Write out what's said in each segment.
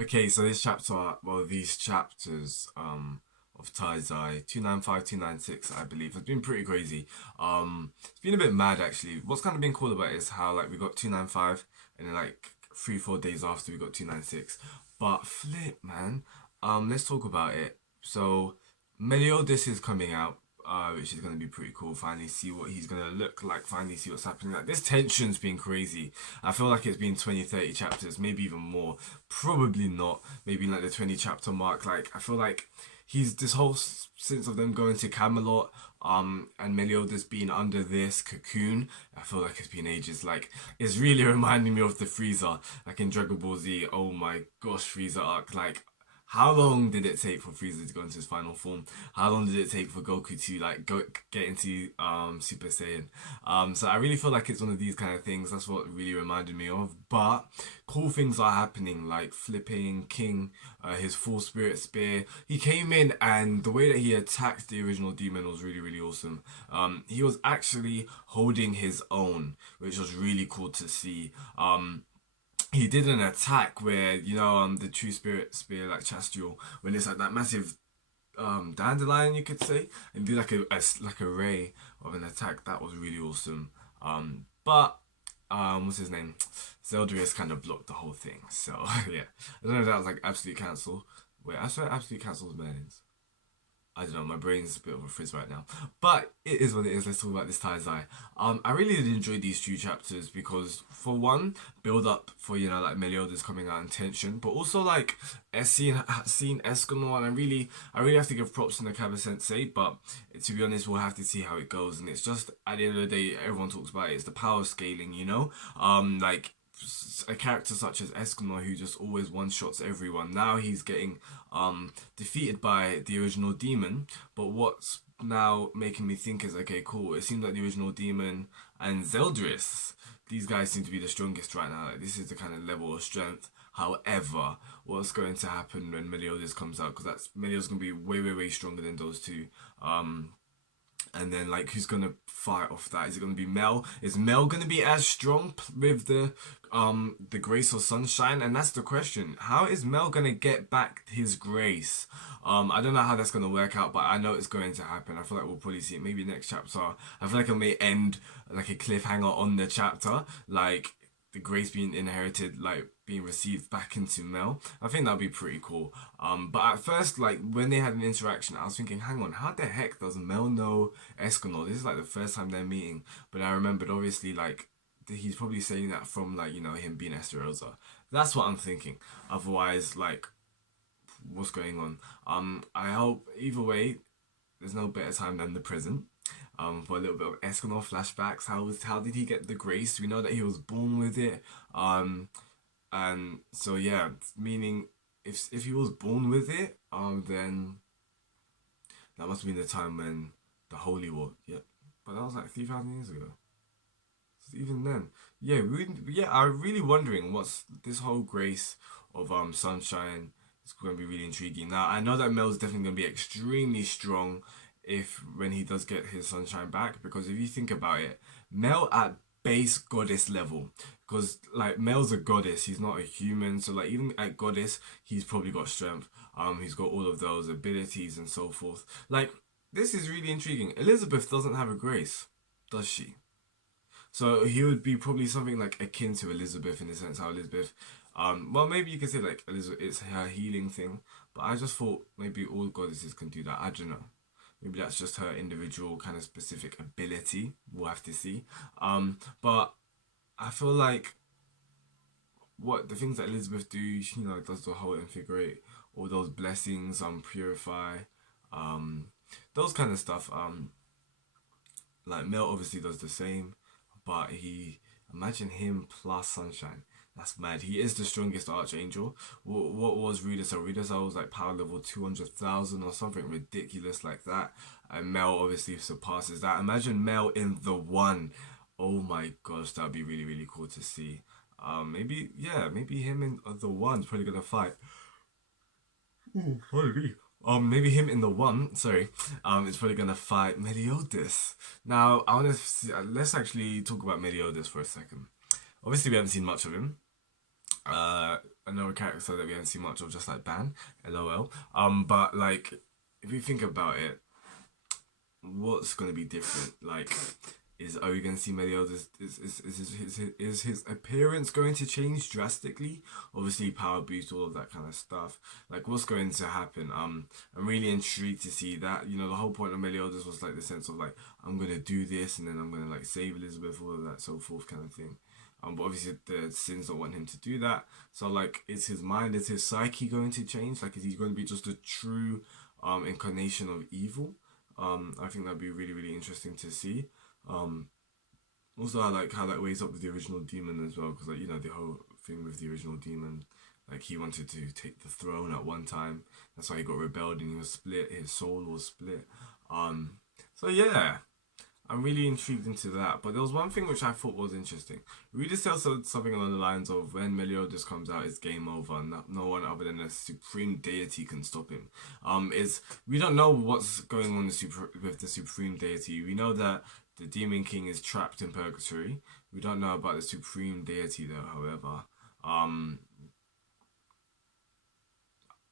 Okay, so this chapter, well, these chapters of Taizai 295, 296, I believe, has been pretty crazy. It's been a bit mad actually. What's kind of been cool about it is how like we got 295 and then like 3, 4 days after we got 296. But flip, man. Let's talk about it. So Meliodas is coming out, which is going to be pretty cool. Finally see what he's going to look like, finally see what's happening. Like, this tension's been crazy. I feel like it's been 20, 30 chapters, maybe even more. Probably not. Maybe like the 20 chapter mark. Like, I feel like he's this whole sense of them going to Camelot, and Meliodas being under this cocoon. I feel like it's been ages. Like, it's really reminding me of the Frieza, like in Dragon Ball Z. Oh my gosh, Frieza arc. Like, how long did it take for Frieza to go into his final form? How long did it take for Goku to like go get into Super Saiyan? So I really feel like it's one of these kind of things. That's what really reminded me of. But cool things are happening, like flipping King, his full spirit spear. He came in and the way that he attacked the original demon was really really awesome. He was actually holding his own, which was really cool to see. He did an attack where the true spirit spear like Chastial, when it's like that massive dandelion, you could say, and do like a ray of an attack. That was really awesome. But what's his name? Zeldris kind of blocked the whole thing. So yeah, I don't know if that was like absolute cancel. Wait, I swear absolute cancel was Merlin's. I don't know, my brain's a bit of a frizz right now. But it is what it is. Let's talk about this Taizai. I really did enjoy these two chapters because, for one, build up for, like Meliodas coming out in tension, but also like seeing Escanor, and I really have to give props to Nakaba Sensei, but to be honest, we'll have to see how it goes. And it's just, at the end of the day, everyone talks about it, it's the power scaling, like a character such as Escanor, who just always one shots everyone. Now he's getting defeated by the original demon. But what's now making me think is, okay, cool. It seems like the original demon and Zeldris, these guys seem to be the strongest right now. Like, this is the kind of level of strength. However, what's going to happen when Meliodas comes out? Because Meliodas going to be way, way, way stronger than those two. And then like, who's gonna fight off that? Is it gonna be Mel? Is Mel gonna be as strong with the grace of sunshine? And that's the question. How is Mel gonna get back his grace? I don't know how that's gonna work out, but I know it's going to happen. I feel like we'll probably see it maybe next chapter. I feel like it may end like a cliffhanger on the chapter, like the grace being inherited, like being received back into Mel. I think that'd be pretty cool. But at first, like when they had an interaction, I was thinking, hang on, how the heck does Mel know Escanor? This is like the first time they're meeting. But I remembered, obviously, like he's probably saying that from like him being Esterosa. That's what I'm thinking. Otherwise, like, what's going on? I hope either way, there's no better time than the present. For a little bit of Escanor flashbacks. How did he get the grace? We know that he was born with it. And so yeah, meaning if he was born with it, then that must have been the time when the Holy War. Yeah, but that was like 3,000 years ago. So even then, yeah, I'm really wondering what's this whole grace of sunshine. It's going to be really intriguing. Now I know that Mel's definitely going to be extremely strong if when he does get his sunshine back, because if you think about it, Mel at base goddess level, because like Mel's a goddess, he's not a human, so like even at goddess he's probably got strength, he's got all of those abilities and so forth. Like, this is really intriguing. Elizabeth doesn't have a grace, does she? So he would be probably something like akin to Elizabeth, in the sense how Elizabeth, well, maybe you could say like Elizabeth, it's her healing thing, but I just thought maybe all goddesses can do that. I don't know. Maybe that's just her individual kind of specific ability. We'll have to see. But I feel like what the things that Elizabeth do, she, does the whole invigorate, all those blessings, purify, those kind of stuff. Like Mel obviously does the same, but imagine him plus Sunshine. That's mad. He is the strongest Archangel. What was Rudisel? Rudisel was like power level 200,000 or something ridiculous like that. And Mel obviously surpasses that. Imagine Mel in the one. Oh my gosh, that'd be really, really cool to see. Maybe him in the one's probably gonna fight. Ooh, pardon me. Maybe him in the one. Sorry. Is probably gonna fight Meliodas. Now, I want to let's actually talk about Meliodas for a second. Obviously, we haven't seen much of him. another character that we haven't seen much of, just like Ban, LOL. But like if you think about it, what's gonna be different? Like, are we gonna see Meliodas? Is his appearance going to change drastically? Obviously, power boost, all of that kind of stuff. Like, what's going to happen? I'm really intrigued to see that. You know, the whole point of Meliodas was like the sense of like I'm gonna do this and then I'm gonna like save Elizabeth, all of that, so forth, kind of thing. But obviously the sins don't want him to do that. So like, is his mind, is his psyche going to change? Like, is he going to be just a true incarnation of evil? I think that'd be really, really interesting to see. Um, Also, I like how that weighs up with the original demon as well, because like you know the whole thing with the original demon, like he wanted to take the throne at one time. That's why he got rebelled and he was split. His soul was split. Um, so yeah, I'm really intrigued into that. But there was one thing which I thought was interesting. We just said something along the lines of when Meliodas comes out, it's game over. No one other than a supreme deity can stop him. Is we don't know what's going on with the supreme deity. We know that the demon king is trapped in purgatory. We don't know about the supreme deity though. However, um,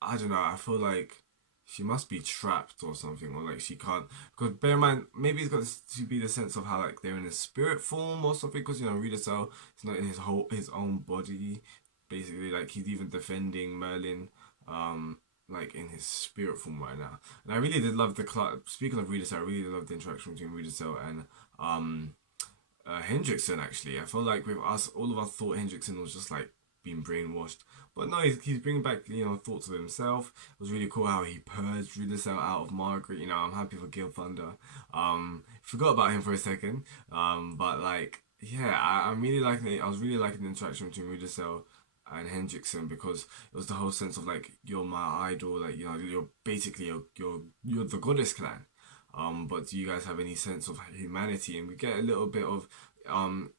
I don't know. I feel like she must be trapped or something, or like she can't. Because bear in mind, maybe it's got to be the sense of how like they're in a spirit form or something. Because you know, Rita Cell is not in his own body. Basically, like he's even defending Merlin, like in his spirit form right now. And I really did love the Speaking of Rita Cell, I really did love the interaction between Rita Cell and um Hendrickson. Actually, I feel like with us, all of us thought Hendrickson was just like being brainwashed, but no, he's bringing back thoughts of himself. It was really cool how he purged Ridicel out of Margaret. You know, I'm happy for Gil Thunder. Forgot about him for a second. But like yeah, I'm really liking it. I was really liking the interaction between Ridicel and Hendrickson because it was the whole sense of like you're my idol, like you know you're basically you're the goddess clan. But do you guys have any sense of humanity? And we get a little bit of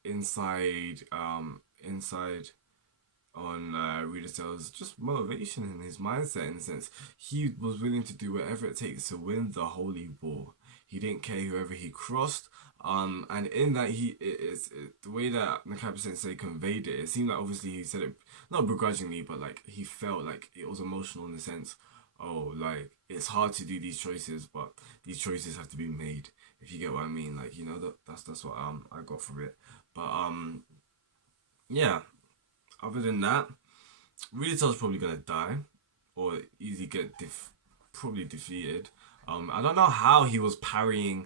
inside on Riedesdale's just motivation and his mindset in the sense he was willing to do whatever it takes to win the holy war. He didn't care whoever he crossed. And in that the way that Nakai Sensei conveyed it, it seemed like obviously he said it not begrudgingly, but like he felt like it was emotional in the sense, oh, like it's hard to do these choices, but these choices have to be made. If you get what I mean, like you know that's what I got from it. But yeah, other than that, Riditel's probably gonna die, or easily get probably defeated. I don't know how he was parrying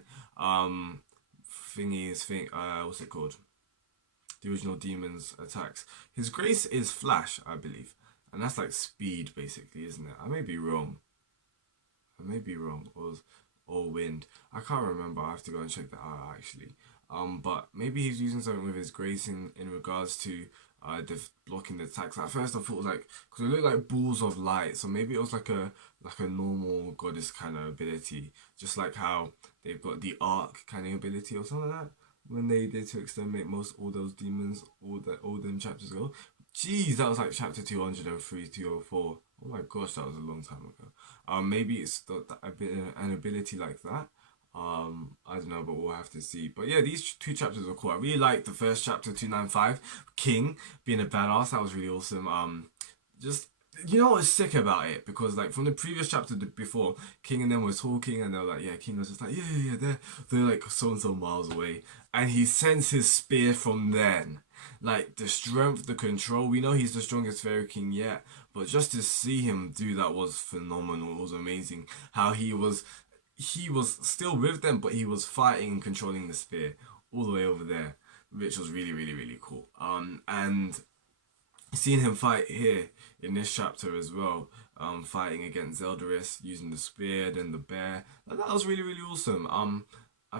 what's it called? The original demon's attacks. His grace is flash, I believe, and that's like speed basically, isn't it? I may be wrong. Or wind. I can't remember. I have to go and check that out actually. But maybe he's using something with his grace in regards to blocking the attacks. At first, I thought it was like because it looked like balls of light, so maybe it was like a normal goddess kind of ability, just like how they've got the arc kind of ability or something like that. When they did to exterminate all those demons, all them chapters ago. Jeez, that was like chapter 203, 204. Oh my gosh, that was a long time ago. Maybe it's a bit an ability like that. I don't know, but we'll have to see. But yeah, these two chapters were cool. I really liked the first chapter, 295, King being a badass. That was really awesome. Just you know what's sick about it? Because like from the previous chapter before, King and them was talking, and they were like, yeah, King was just like, yeah, they're like so and so miles away, and he sends his spear from then. Like the strength, the control. We know he's the strongest fairy king yet, but just to see him do that was phenomenal. It was amazing how he was still with them, but he was fighting and controlling the spear all the way over there, which was really, really, really cool. And seeing him fight here in this chapter as well, fighting against Zeldaris using the spear and the bear, that was really, really awesome. I,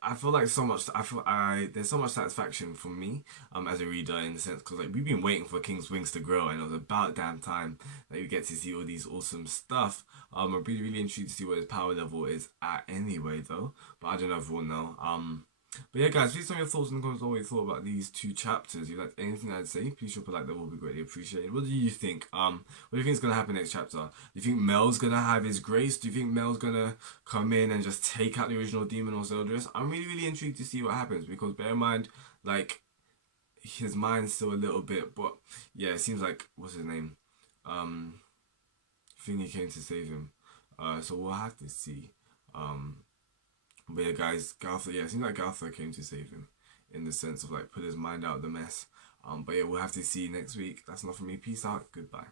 I feel like so much. There's so much satisfaction for me as a reader in the sense because like we've been waiting for King's wings to grow and it was about damn time that you get to see all these awesome stuff. I'm really really intrigued to see what his power level is at anyway though, but I don't know if we'll know. But yeah, guys, please tell me your thoughts in the comments on what you thought about these two chapters. If you like anything I'd say, please drop a like. That will be greatly appreciated. What do you think? What do you think is gonna happen next chapter? Do you think Mel's gonna have his grace? Do you think Mel's gonna come in and just take out the original demon or Zeldris? I'm really really intrigued to see what happens because bear in mind, like his mind's still a little bit, but yeah, it seems like what's his name? Um, Thingy came to save him. So we'll have to see. Um, but yeah, guys, Gartha. Yeah, it seems like Gartha came to save him, in the sense of like put his mind out of the mess. But yeah, we'll have to see next week. That's enough from me. Peace out. Goodbye.